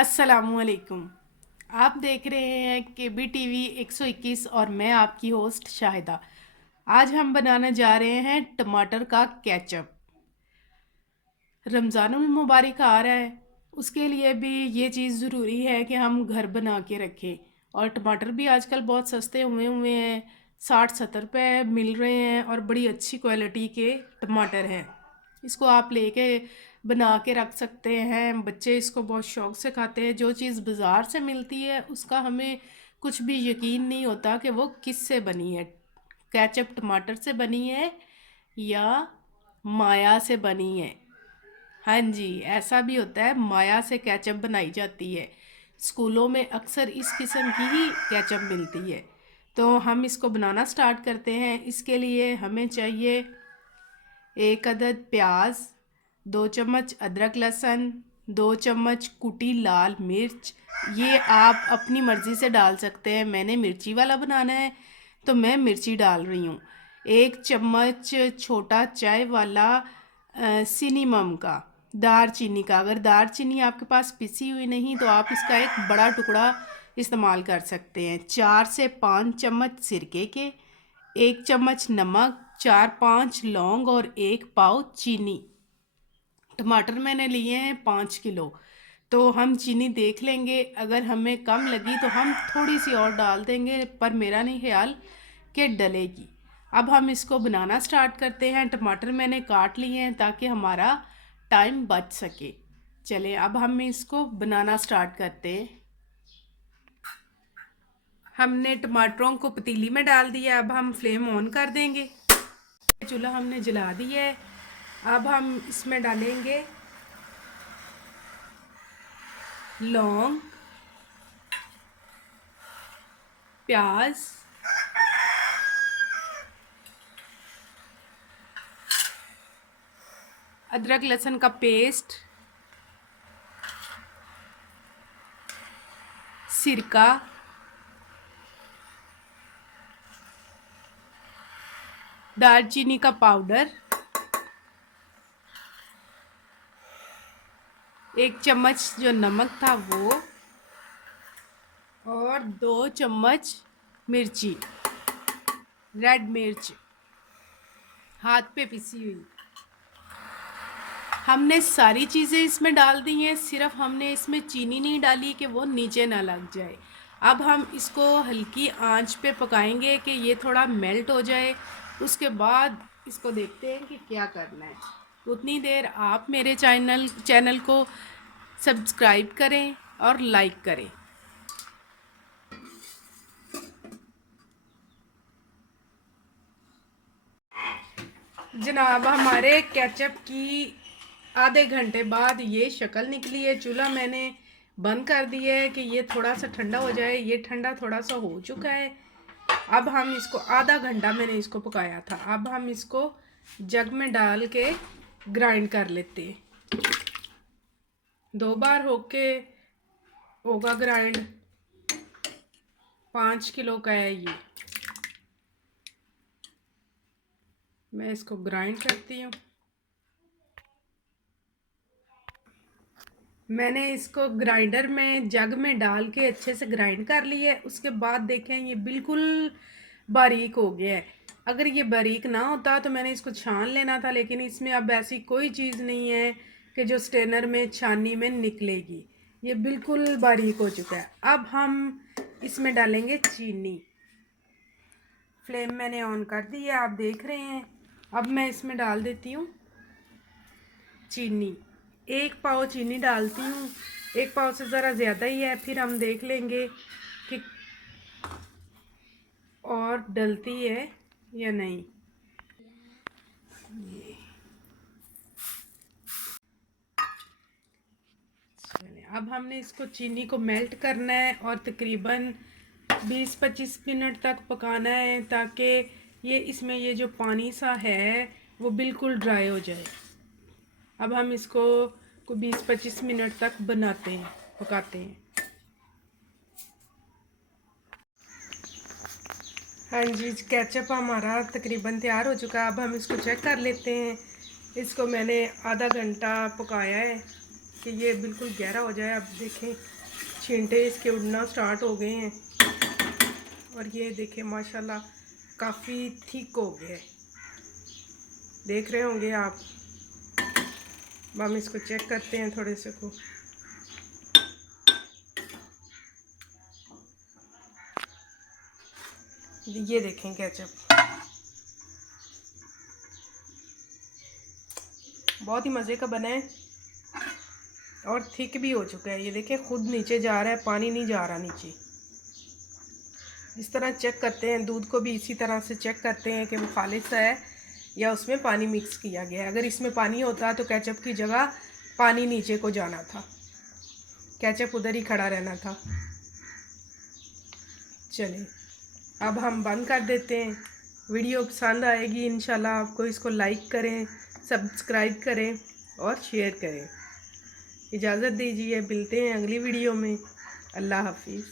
अस्सलामुअलैकुम। आप देख रहे हैं केबी टीवी 121 और मैं आपकी होस्ट शाहिदा। आज हम बनाने जा रहे हैं टमाटर का केचप। रमज़ान मुबारक आ रहा है, उसके लिए भी ये चीज़ ज़रूरी है कि हम घर बना के रखें। और टमाटर भी आजकल बहुत सस्ते हुए हुए हैं, 60-70 रुपये मिल रहे हैं और बड़ी अच्छी क्वालिटी के टमाटर हैं। इसको आप लेके बना के रख सकते हैं। बच्चे इसको बहुत शौक़ से खाते हैं। जो चीज़ बाज़ार से मिलती है उसका हमें कुछ भी यकीन नहीं होता कि वो किस से बनी है। केचप टमाटर से बनी है या माया से बनी है। हाँ जी, ऐसा भी होता है, माया से केचप बनाई जाती है। स्कूलों में अक्सर इस किस्म की ही केचप मिलती है। तो हम इसको बनाना स्टार्ट करते हैं। इसके लिए हमें चाहिए 1 अदद प्याज, 2 चम्मच अदरक लहसुन, 2 चम्मच कुटी लाल मिर्च। ये आप अपनी मर्ज़ी से डाल सकते हैं। मैंने मिर्ची वाला बनाना है तो मैं मिर्ची डाल रही हूँ। 1 चम्मच छोटा चाय वाला सिनेमम का, दारचीनी का। अगर दारचीनी आपके पास पिसी हुई नहीं तो आप इसका एक बड़ा टुकड़ा इस्तेमाल कर सकते हैं। 4 से 5 चम्मच सिरके के, 1 चम्मच नमक, 4-5 लौंग और 1 पाव चीनी। टमाटर मैंने लिए हैं 5 किलो। तो हम चीनी देख लेंगे, अगर हमें कम लगी तो हम थोड़ी सी और डाल देंगे, पर मेरा नहीं ख्याल कि डलेगी। अब हम इसको बनाना स्टार्ट करते हैं। टमाटर मैंने काट लिए हैं ताकि हमारा टाइम बच सके। चलें अब हम इसको बनाना स्टार्ट करते हैं। हमने टमाटरों को पतीली में डाल दिया। अब हम फ्लेम ऑन कर देंगे। चूल्हा हमने जला दिया है। अब हम इसमें डालेंगे लौंग, प्याज, अदरक लहसुन का पेस्ट, सिरका, दालचीनी का पाउडर, 1 चम्मच जो नमक था वो, और 2 चम्मच मिर्ची, रेड मिर्च हाथ पे पिसी हुई। हमने सारी चीज़ें इसमें डाल दी हैं, सिर्फ हमने इसमें चीनी नहीं डाली कि वो नीचे ना लग जाए। अब हम इसको हल्की आंच पे पकाएंगे कि ये थोड़ा मेल्ट हो जाए। उसके बाद इसको देखते हैं कि क्या करना है। उतनी देर आप मेरे चैनल को सब्सक्राइब करें और लाइक करें। जनाब, हमारे केचप की आधे घंटे बाद ये शक्ल निकली है। चूल्हा मैंने बंद कर दिया है कि ये थोड़ा सा ठंडा हो जाए। ये ठंडा थोड़ा सा हो चुका है। अब हम इसको, आधा घंटा मैंने इसको पकाया था। अब हम इसको जग में डाल के ग्राइंड कर लेते हैं। 2 बार होगा ग्राइंड। 5 किलो का है ये। मैं इसको ग्राइंड करती हूँ। मैंने इसको ग्राइंडर में जग में डाल के अच्छे से ग्राइंड कर लिया है। उसके बाद देखें ये बिल्कुल बारीक हो गया है। अगर ये बारीक ना होता तो मैंने इसको छान लेना था, लेकिन इसमें अब ऐसी कोई चीज़ नहीं है कि जो स्ट्रेनर में छाननी में निकलेगी। ये बिल्कुल बारीक हो चुका है। अब हम इसमें डालेंगे चीनी। फ्लेम मैंने ऑन कर दी है, आप देख रहे हैं। अब मैं इसमें डाल देती हूँ चीनी। 1 पाव चीनी डालती हूँ। 1 पाव से ज़रा ज़्यादा ही है, फिर हम देख लेंगे कि और डलती है या नहीं। चलिए, अब हमने इसको चीनी को मेल्ट करना है और तकरीबन 20-25 मिनट तक पकाना है, ताकि इसमें ये जो पानी सा है वो बिल्कुल ड्राई हो जाए। अब हम इसको 20-25 मिनट तक पकाते हैं। हाँ जी, केचप हमारा तकरीबन तैयार हो चुका है। अब हम इसको चेक कर लेते हैं। इसको मैंने आधा घंटा पकाया है। कि ये बिल्कुल गहरा हो जाए। अब देखें छींटे इसके उड़ना स्टार्ट हो गए हैं और ये देखें माशाल्लाह काफ़ी थिक हो गया है, देख रहे होंगे आप। हम इसको चेक करते हैं थोड़े से को। ये देखें केचप बहुत ही मज़े का बना है और थिक भी हो चुका है। ये देखें खुद नीचे जा रहा है, पानी नहीं जा रहा नीचे। इस तरह चेक करते हैं, दूध को भी इसी तरह से चेक करते हैं कि वो खालिस है या उसमें पानी मिक्स किया गया है। अगर इसमें पानी होता तो केचप की जगह पानी नीचे को जाना था, केचप उधर ही खड़ा रहना था। चलिए अब हम बंद कर देते हैं। वीडियो पसंद आएगी इंशाल्लाह आपको, इसको लाइक करें, सब्सक्राइब करें और शेयर करें। इजाज़त दीजिए, मिलते हैं अगली वीडियो में। अल्लाह हाफिज़।